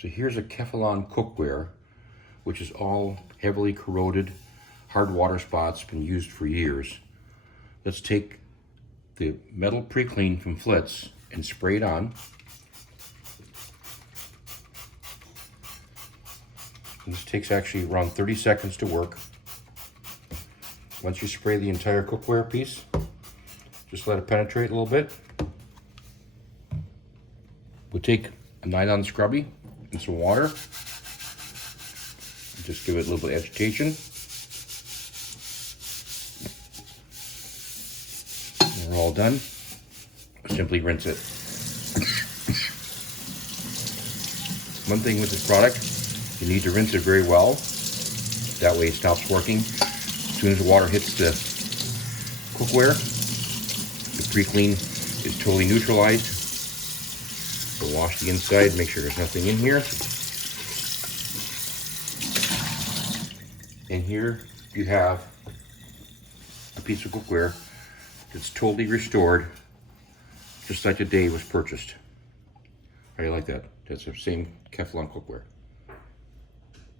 So here's a Calphalon cookware, which is all heavily corroded, hard water spots, been used for years. Let's take the metal pre-clean from Flitz and spray it on. And this takes actually around 30 seconds to work. Once you spray the entire cookware piece, just let it penetrate a little bit. We'll take a nylon scrubby and some water. Just give it a little bit of agitation. When we're all done, simply rinse it. One thing with this product, you need to rinse it very well. That way it stops working. As soon as the water hits the cookware, the pre-clean is totally neutralized. So wash the inside, make sure there's nothing in here. And here you have a piece of cookware that's totally restored, just like the day it was purchased. How do you like that? That's the same Calphalon cookware.